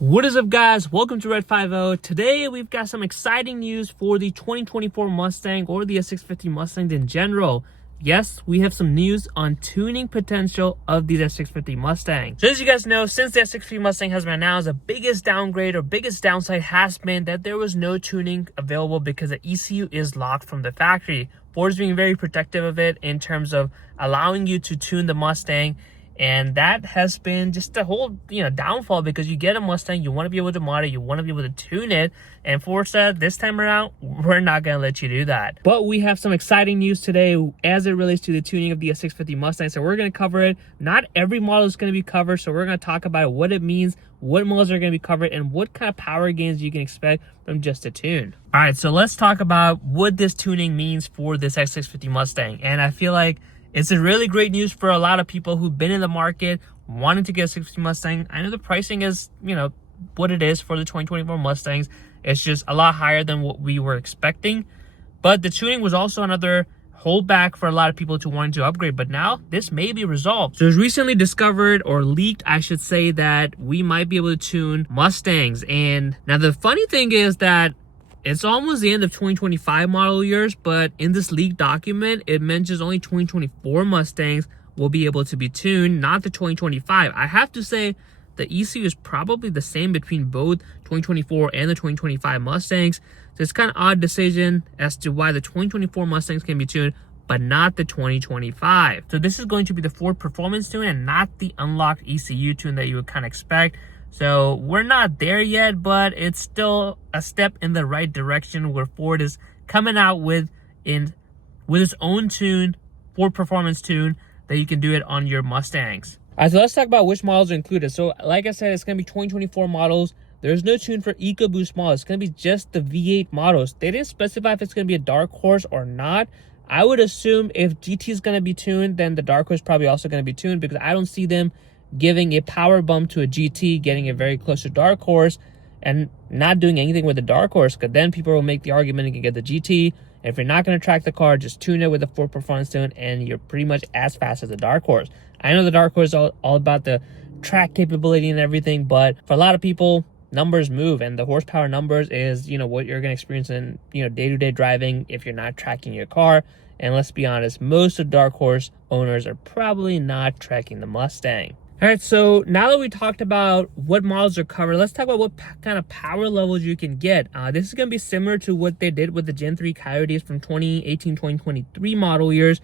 What is up, guys? Welcome to Red 50. Today we've got some exciting news for the 2024 Mustang or the S650 Mustang in general. Yes, we have some news on tuning potential of these S650 Mustangs. So as you guys know, since the S650 Mustang has been announced, the biggest downgrade or biggest downside has been that there was no tuning available because the ECU is locked from the factory. Ford is being very protective of it in terms of allowing you to tune the Mustang. And that has been just a whole, downfall, because you get a Mustang, you want to be able to mod it, you want to be able to tune it. And Ford said this time around, we're not going to let you do that. But we have some exciting news today as it relates to the tuning of the S650 Mustang. So we're going to cover it. Not every model is going to be covered. So we're going to talk about what it means, what models are going to be covered, and what kind of power gains you can expect from just a tune. All right, so let's talk about what this tuning means for this S650 Mustang. And I feel like it's a really great news for a lot of people who've been in the market wanting to get a 650 Mustang. I know the pricing is, what it is for the 2024 Mustangs. It's just a lot higher than what we were expecting. But the tuning was also another holdback for a lot of people to wanting to upgrade. But now this may be resolved. So it was recently discovered, or leaked, I should say, that we might be able to tune Mustangs. And now the funny thing is that it's almost the end of 2025 model years, but in this leaked document, it mentions only 2024 Mustangs will be able to be tuned, not the 2025. I have to say the ECU is probably the same between both 2024 and the 2025 Mustangs. So it's kind of odd decision as to why the 2024 Mustangs can be tuned, but not the 2025. So this is going to be the Ford Performance tune and not the unlocked ECU tune that you would kind of expect. So we're not there yet, but it's still a step in the right direction where Ford is coming out with its own tune, Ford Performance tune, that you can do it on your Mustangs. All right, so let's talk about which models are included. So like I said, it's going to be 2024 models. There's no tune for EcoBoost models. It's going to be just the V8 models. They didn't specify if it's going to be a dark horse or not. I would assume if GT is going to be tuned, then the dark horse is probably also going to be tuned, because I don't see them giving a power bump to a GT, getting it very close to dark horse, and not doing anything with the dark horse, because then people will make the argument you can get the GT. And if you're not going to track the car, just tune it with the Ford Performance tune, and you're pretty much as fast as the dark horse. I know the dark horse is all about the track capability and everything, but for a lot of people, numbers move, and the horsepower numbers is, what you're going to experience in, day-to-day driving if you're not tracking your car. And let's be honest, most of dark horse owners are probably not tracking the Mustang. All right, so now that we talked about what models are covered, let's talk about what kind of power levels you can get. This is going to be similar to what they did with the Gen 3 Coyotes from 2018-2023 model years.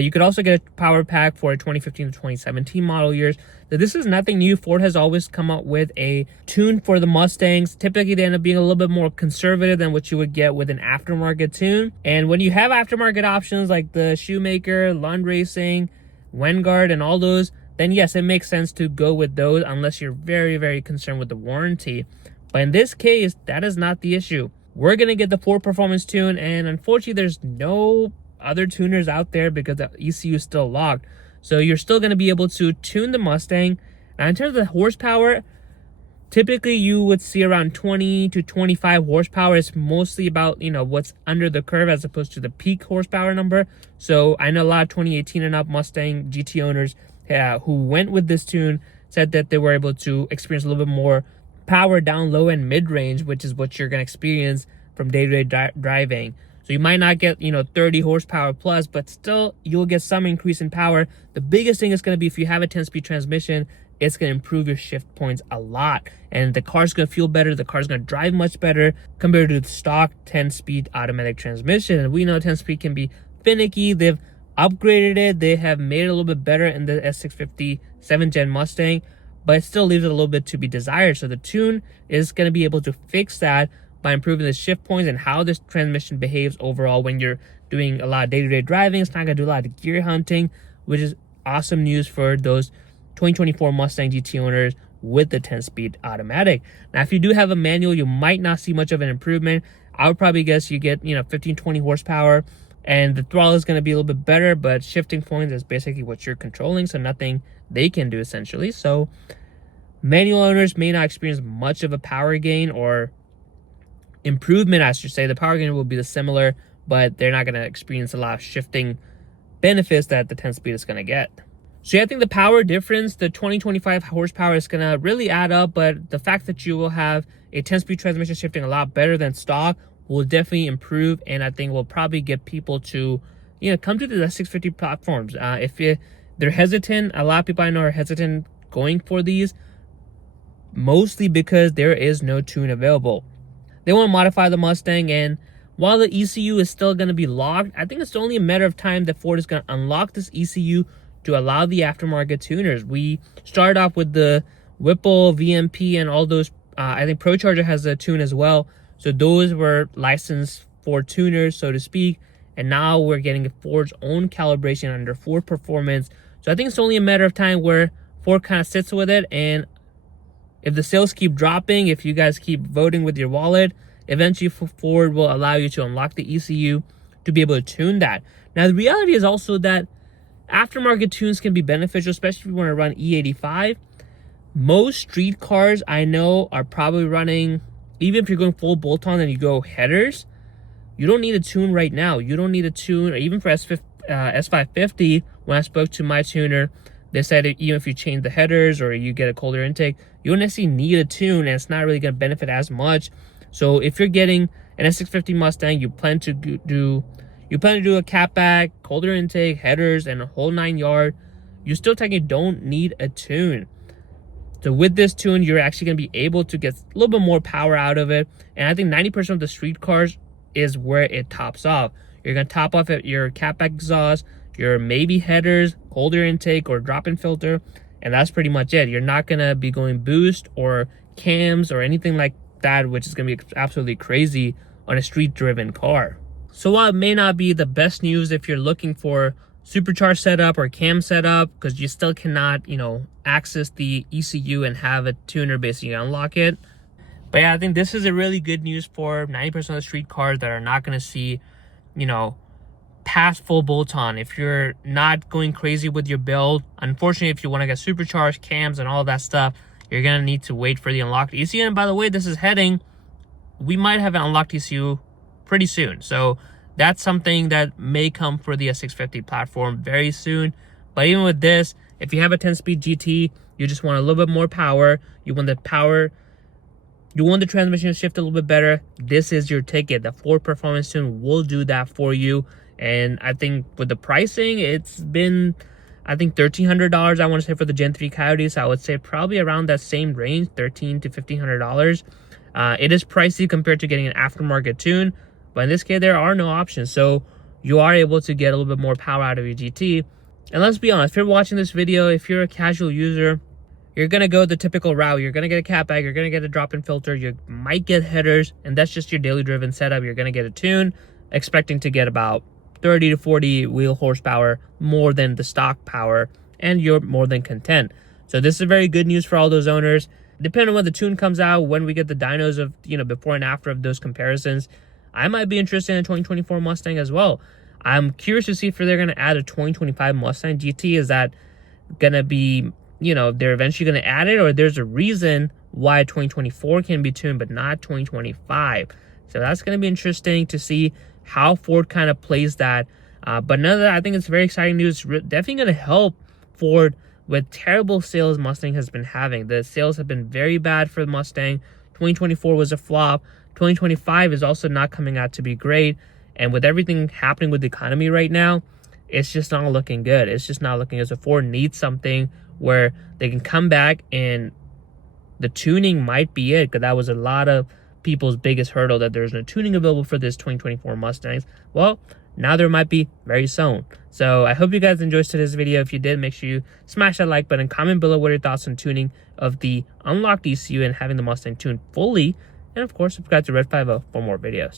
You could also get a power pack for 2015 to 2017 model years. So this is nothing new. Ford has always come up with a tune for the Mustangs. Typically, they end up being a little bit more conservative than what you would get with an aftermarket tune. And when you have aftermarket options like the Shoemaker, Lund Racing, Vanguard, and all those, then yes, it makes sense to go with those unless you're very, very concerned with the warranty. But in this case, that is not the issue. We're going to get the Ford Performance tune, and unfortunately, there's no other tuners out there because the ECU is still locked. So you're still going to be able to tune the Mustang. Now, in terms of the horsepower, typically you would see around 20 to 25 horsepower. It's mostly about, what's under the curve as opposed to the peak horsepower number. So I know a lot of 2018 and up Mustang GT owners who went with this tune said that they were able to experience a little bit more power down low and mid-range, which is what you're going to experience from day-to-day driving. So you might not get, 30 horsepower plus, but still you'll get some increase in power. The biggest thing is going to be if you have a 10-speed transmission, it's going to improve your shift points a lot. And the car's going to feel better. The car's going to drive much better compared to the stock 10-speed automatic transmission. And we know 10-speed can be finicky. They've upgraded it. They have made it a little bit better in the S650 7th Gen Mustang, but it still leaves it a little bit to be desired. So the tune is going to be able to fix that by improving the shift points and how this transmission behaves overall when you're doing a lot of day-to-day driving. It's not going to do a lot of gear hunting, which is awesome news for those 2024 Mustang GT owners with the 10-speed automatic. Now, if you do have a manual, you might not see much of an improvement. I would probably guess you get, 15, 20 horsepower, and the throttle is going to be a little bit better, but shifting points is basically what you're controlling, so nothing they can do essentially. So manual owners may not experience much of a power gain or improvement, I should say. The power gain will be the similar, but they're not going to experience a lot of shifting benefits that the 10-speed is going to get. So yeah, I think the power difference, the 20-25 horsepower is going to really add up, but the fact that you will have a 10-speed transmission shifting a lot better than stock will definitely improve, and I think will probably get people to, come to the S650 platforms. If they're hesitant, a lot of people I know are hesitant going for these, mostly because there is no tune available. They want to modify the Mustang, and while the ECU is still going to be locked, I think it's only a matter of time that Ford is going to unlock this ECU to allow the aftermarket tuners. We started off with the Whipple, VMP, and all those. I think ProCharger has a tune as well. So those were licensed for tuners, so to speak. And now we're getting Ford's own calibration under Ford Performance. So I think it's only a matter of time where Ford kind of sits with it. And if the sales keep dropping, if you guys keep voting with your wallet, eventually Ford will allow you to unlock the ECU to be able to tune that. Now, the reality is also that aftermarket tunes can be beneficial, especially if you want to run E85. Most street cars I know are probably running, even if you're going full bolt-on and you go headers, you don't need a tune right now. You don't need a tune, or even for S550, when I spoke to my tuner, they said even if you change the headers or you get a colder intake, you don't necessarily need a tune, and it's not really going to benefit as much. So if you're getting an S650 Mustang, you plan to do a catback, colder intake, headers, and a whole 9 yard, you still technically don't need a tune. So with this tune, you're actually going to be able to get a little bit more power out of it. And I think 90% of the street cars is where it tops off. You're going to top off at your catback exhaust, your maybe headers, colder intake, or drop-in filter. And that's pretty much it. You're not going to be going boost or cams or anything like that, which is going to be absolutely crazy on a street-driven car. So while it may not be the best news if you're looking for supercharged setup or cam setup, because you still cannot, access the ECU and have a tuner basically unlock it. But yeah, I think this is a really good news for 90% of the street cars that are not going to see, past full bolt-on. If you're not going crazy with your build, unfortunately, if you want to get supercharged cams and all that stuff, you're going to need to wait for the unlocked ECU. And by the way, we might have an unlocked ECU pretty soon. So that's something that may come for the S650 platform very soon. But even with this, if you have a 10-speed GT, you just want a little bit more power, you want the transmission to shift a little bit better, this is your ticket. The Ford Performance Tune will do that for you. And I think with the pricing, it's been, I think, $1,300, I want to say, for the Gen 3 Coyote. So I would say probably around that same range, $1,300 to $1,500. It is pricey compared to getting an aftermarket tune, but in this case, there are no options. So you are able to get a little bit more power out of your GT. And let's be honest, if you're watching this video, if you're a casual user, you're going to go the typical route. You're going to get a catback, you're going to get a drop-in filter, you might get headers, and that's just your daily driven setup. You're going to get a tune, expecting to get about 30 to 40 wheel horsepower more than the stock power, and you're more than content. So this is very good news for all those owners. Depending on when the tune comes out, when we get the dynos of, before and after of those comparisons, I might be interested in a 2024 Mustang as well. I'm curious to see if they're going to add a 2025 Mustang GT. Is that going to be, they're eventually going to add it, or there's a reason why 2024 can be tuned but not 2025? So that's going to be interesting to see how Ford kind of plays that. But none of that, I think it's very exciting news. Definitely going to help Ford with terrible sales Mustang has been having. The sales have been very bad for the Mustang. 2024 was a flop. 2025 is also not coming out to be great. And with everything happening with the economy right now, it's just not looking good. It's just not looking as if Ford needs something where they can come back, and the tuning might be it, because that was a lot of people's biggest hurdle, that there's no tuning available for this 2024 Mustangs. Well, now there might be very soon. So I hope you guys enjoyed today's video. If you did, make sure you smash that like button, comment below what your thoughts on tuning of the unlocked ECU and having the Mustang tuned fully. And of course, subscribe to Red 50 for more videos.